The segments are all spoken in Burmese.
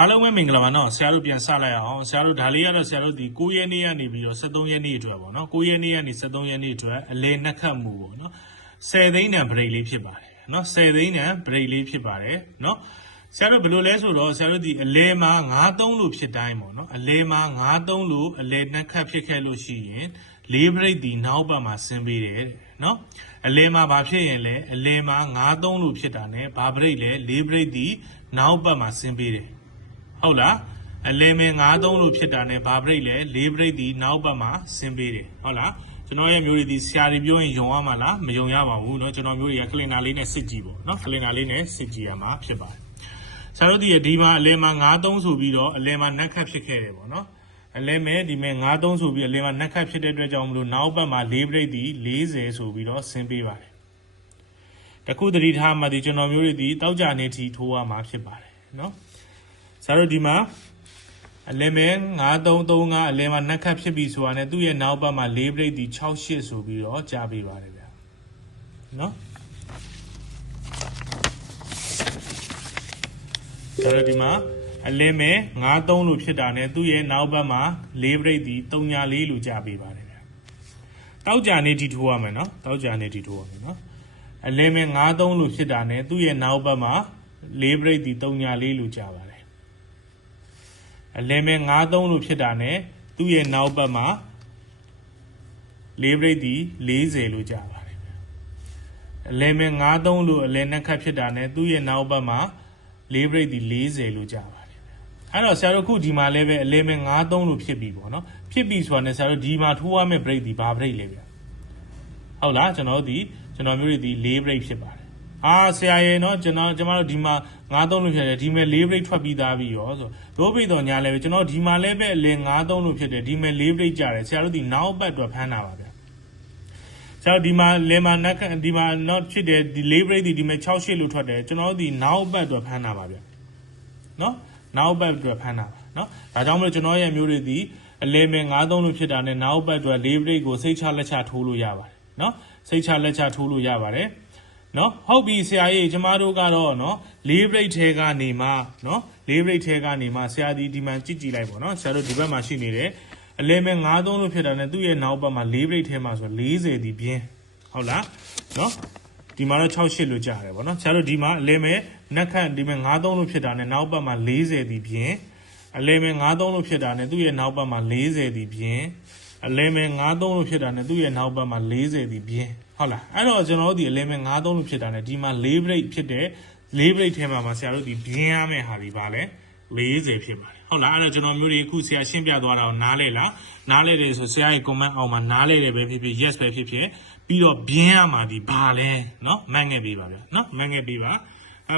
အားလုံးပဲမင်္ဂလာပါနော်ဆရာတို့ပြန်စလိုက်အောင်ဆရာတို့ဒါလေးကတော့ဆရာတို့ဒီ9ရက်နေ့ကနေပြီးတော့73ရက်နေ့အတွက်ပေါ့နော်9ရက်နေ့ကနေ73ရက်နေ့အတွက်အလဲနှက်ခတ်မှုပေါ့နော်10သိန်းတန်ဘရိတ်လေးဖြစ်ပါတယ်နော်10သိန်းတန်ဘရိတ်လေးဖြစ်ပါတယ်နော်ဆရာတို့ဘယ်လိုလဲဆိုတော့ဆရာတို့ဒီအလဲမှာ93လို့ဖြစ်တိုင်းပေါ့နော်အလဲမှာ93လို့အလဲနှက်ခတ်ဖြစ်ခဲ့လို့ရှိရင်4ဘရိတ်ဒီနောက်ဘက်မှာဆင်းပေးတယ်နော်အလဲမှာဘာဖြစ်ရင်လဲအလဲမှာ93လို့ဖြစ်တာ ਨੇ ဘာဘရိတ်လဲ4ဘရိတ်ဒီနောက်ဘက်မှာဆင်းပေးတယ်ဟုတ်လားအလဲမဲ93လို့ဖြစ်တာ ਨੇ ဘာဘရိတ်လဲ4ဘရိတ်ဒီနောက်ဘက်မှာဆင်းပေးတယ်ဟုတ်လားကျွန်တော်ရဲ့မျိုးတွေဒီဆရာတွေပြောရင်ယုံရမှာလားမယုံရပါဘူးเนาะကျွန်တော်မျိုးတွေကကလင်နာလေးနဲ့စစ်ကြည့်ပေါ့เนาะကလင်နာလေးနဲ့စစ်ကြည့်ရမှာဖြစ်ပါတယ်ဆရာတို့ဒီမှာအလဲမှာ93ဆိုပြီးတော့အလဲမှာနှက်ခတ်ဖြစ်ခဲ့တယ်ပေါ့เนาะအလဲမဲဒီမဲ93ဆိုပြီးအလဲမှာနှက်ခတ်ဖြစ်တဲ့အတွက်ကြောင့်မလို့နောက်ဘက်မှာ4ဘရိတ်ဒီ40ဆိုပြီးတော့ဆင်းပေးပါတယ်တခုတတိထားမှဒီကျွန်တော်မျိုးတွေဒီတောက်ကြနေထီထိုးရမှာဖြစ်ပါတယ်เนาะဆရာတို့ဒီမှာအလဲမဲ9335အလဲမှာနှက်ခတ်ဖြစ်ပြီဆိုတာနဲ့သူ့ရဲ့နောက်ဘက်မှာ4ဘရိတ်ဒီ68ဆိုပြီးတော့ကြားပေးပါတယ်ဗျာနော်ဆရာတို့ဒီမှာအလဲမဲ93လို့ဖြစ်တာနဲ့သူ့ရဲ့နောက်ဘက်မှာ4ဘရိတ်ဒီ34လို့ကြားပေးပါတယ်ဗျာတောက်ကြနေဒီထိုးရမယ်နော်တောက်ကြနေဒီထိုးရမယ်နော်အလဲမဲ93လို့ဖြစ်တာနဲ့သူ့ရဲ့နောက်ဘက်မှာ4ဘရိတ်ဒီ34လို့ကြားပါတယ်အလဲမဲ93လို့ဖြစ်တာ ਨੇ သူ့ရဲ့နောက်ဘက်မှာ4ဘရိတ်ဒီ40လို့ကြာပါတယ်အလဲမဲ93လို့အလဲနှက်ခတ်ဖြစ်တာ ਨੇ သူ့ရဲ့နောက်ဘက်မှာ4ဘရိတ်ဒီ40လို့ကြာပါတယ်အဲ့တော့ဆရာတို့ခုဒီမှာလည်းပဲအလဲမဲ93လို့ဖြစ်ပြီပေါ့နော်ဖြစ်ပြီဆိုတာ ਨੇ ဆရာတို့ဒီမှာထိုးရမယ့်ဘရိတ်ဒီဘာဘရိတ်လဲဗျဟုတ်လားကျွန်တော်မျိုးတွေဒီ4ဘရိတ်ဖြစ်ပါတယ်ဆရာရေနော်ကျွန်တော်တို့ဒီမှာ93လို့ဖြစ်တယ်ဒီမဲ့4ဘရိတ်ထွက်ပြီးသားပြီရောဆိုရိုးပိတော်ညာလဲပဲကျွန်တော်ဒီမှာလည်းပဲအလဲ93လို့ဖြစ်တယ်ဒီမဲ့4ဘရိတ်ကြတယ်ဆရာတို့ဒီနောက်ဘက်အတွက်ဖမ်းတာပါဗျဆရာတို့ဒီမှာလဲမှာနက်ဒီမှာနော်ဖြစ်တယ်ဒီ4ဘရိတ်ဒီမဲ့68လို့ထွက်တယ်ကျွန်တော်တို့ဒီနောက်ဘက်အတွက်ဖမ်းတာပါဗျနော်နောက်ဘက်အတွက်ဖမ်းတာပါနော်ဒါကြောင့်မလို့ကျွန်တော်ရဲ့မျိုးတွေဒီအလဲမဲ့93လို့ဖြစ်တာနဲ့နောက်ဘက်အတွက်4ဘရိတ်ကိုစိတ်ချလက်ချထိုးလို့ရပါတယ်နော်စိတ်ချလက်ချထိုးလို့ရပါတယ်နော်ဟုတ်ပြီဆရာကြီးကျမတို့ကတော့နော်4ဘရိတ်ထဲကနေမှနော်4ဘရိတ်ထဲကနေမှဆရာဒီမှကြည့်လိုက်ပေါ့နော်ဆရာတို့ဒီဘက်မှာရှိနေတယ်အလဲမဲ93လို့ဖြစ်တာနဲ့သူ့ရဲ့နောက်ဘက်မှာ4ဘရိတ်ထဲမှာဆို40ဒီပြင်းဟုတ်လားနော်ဒီမှာတော့68လို့ကြားရတယ်ပေါ့နော်ဆရာတို့ဒီမှာအလဲမဲနှက်ခတ်ဒီမဲ93လို့ဖြစ်တာနဲ့နောက်ဘက်မှာ40ဒီပြင်းအလဲမဲ93လို့ဖြစ်တာနဲ့သူ့ရဲ့နောက်ဘက်မှာ40ဒီပြင်းအလဲမဲ93လို့ဖြစ်တာနဲ့သူ့ရဲ့နောက်ဘက်မှာ40ဒီပြင်းဟုတ်လားအဲ့တော့ကျွန်တော်တို့ဒီအလဲမဲ93လို့ဖြစ်တာ ਨੇ ဒီမှာ4ဘရိတ်ဖြစ်တဲ့4ဘရိတ်ထဲမှာဆရာတို့ဒီပြင်းရမယ့်ဟာဒီပါလဲ40ဖြစ်ပါတယ်ဟုတ်လားအဲ့တော့ကျွန်တော်မျိုးတွေအခုဆရာရှင်းပြသွားတာကိုနားလဲလားနားလဲတယ်ဆိုဆရာရဲ့ comment အောက်မှာနားလဲတယ်ပဲဖြစ်ဖြစ် yes ပဲဖြစ်ဖြစ်ပြီးတော့ပြင်းရမှာဒီဘာလဲเนาะမှတ်ငယ်ပေးပါဗျာเนาะမှတ်ငယ်ပေးပါ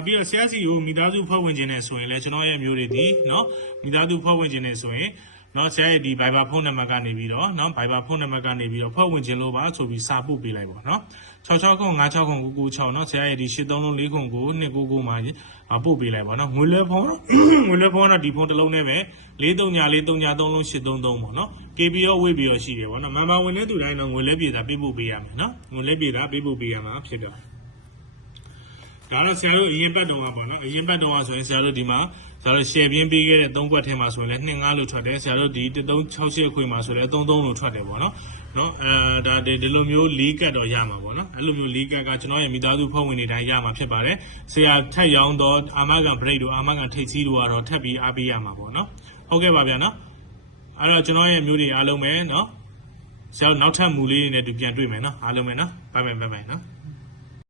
ပြီးတော့ဆရာစီကိုမိသားစုဖွဲ့ဝင်ခြင်းနဲ့ဆိုရင်လည်းကျွန်တော်ရဲ့မျိုးတွေဒီเนาะမိသားစုဖွဲ့ဝင်ခြင်းနဲ့ဆိုရင်နော်ဆရာရဲ့ဒီ Viber ဖုန်းနံပါတ်ကနေပြီးတော့နော် Viber ဖုန်းနံပါတ်ကနေပြီးတော့ဖွဲ့ဝင်ခြင်းလို့ပါဆိုပြီးစာပို့ပေးလိုက်ပါနော်6695696နော်ဆရာရဲ့ဒီ8344992999မှာပို့ပေးလိုက်ပါနော်ငွေလွှဲဖုန်းတော့ဒီဖုန်းတစ်လုံးနဲ့ပဲ43433833ပေါ့နော် KB ရောဝေးပြီးရောရှိတယ်ပေါ့နော်မန်ပါဝင်တဲ့သူတိုင်းတော့ငွေလဲပြေတာပေးပို့ပေးရမယ်နော်ငွေလဲပြေတာပေးပို့ပေးရမှာဖြစ်တယ်ဒါတော့ဆရာတို့အရင်ပတ်တုန်းကပေါ့နော်အရင်ပတ်တုန်းကဆိုရင်ဆရာတို့ဒီမှာဆရာတို့ share ပြင်းပေးခဲ့တဲ့3ကွက်ထဲမှာဆိုရင်လည်း25လို့ထွက်တယ်ဆရာတို့ဒီ368အခွင့်မှာဆိုလည်း33လို့ထွက်တယ်ပေါ့နော်ဒါဒီလိုမျိုး4ကတ်တော့ရမှာပေါ့နော်အဲ့လိုမျိုး4ကတ်ကကျွန်တော်ရဲ့မိသားစုဖွဲ့ဝင်တွေတိုင်းရမှာဖြစ်ပါတယ်ဆရာထက်ရောင်းတော့အာမခံ break တို့အာမခံထိတ်စီးတို့ကတော့ထပ်ပြီးအားပေးရမှာပေါ့နော်ဟုတ်ကဲ့ပါဗျာနော်အဲ့တော့ကျွန်တော်ရဲ့မျိုးတွေအားလုံးပဲနော်ဆရာတို့နောက်ထပ်မူလေးတွေနဲ့တူပြန်တွေ့မယ်နော်အားလုံးပဲနော်ဘိုင်နော်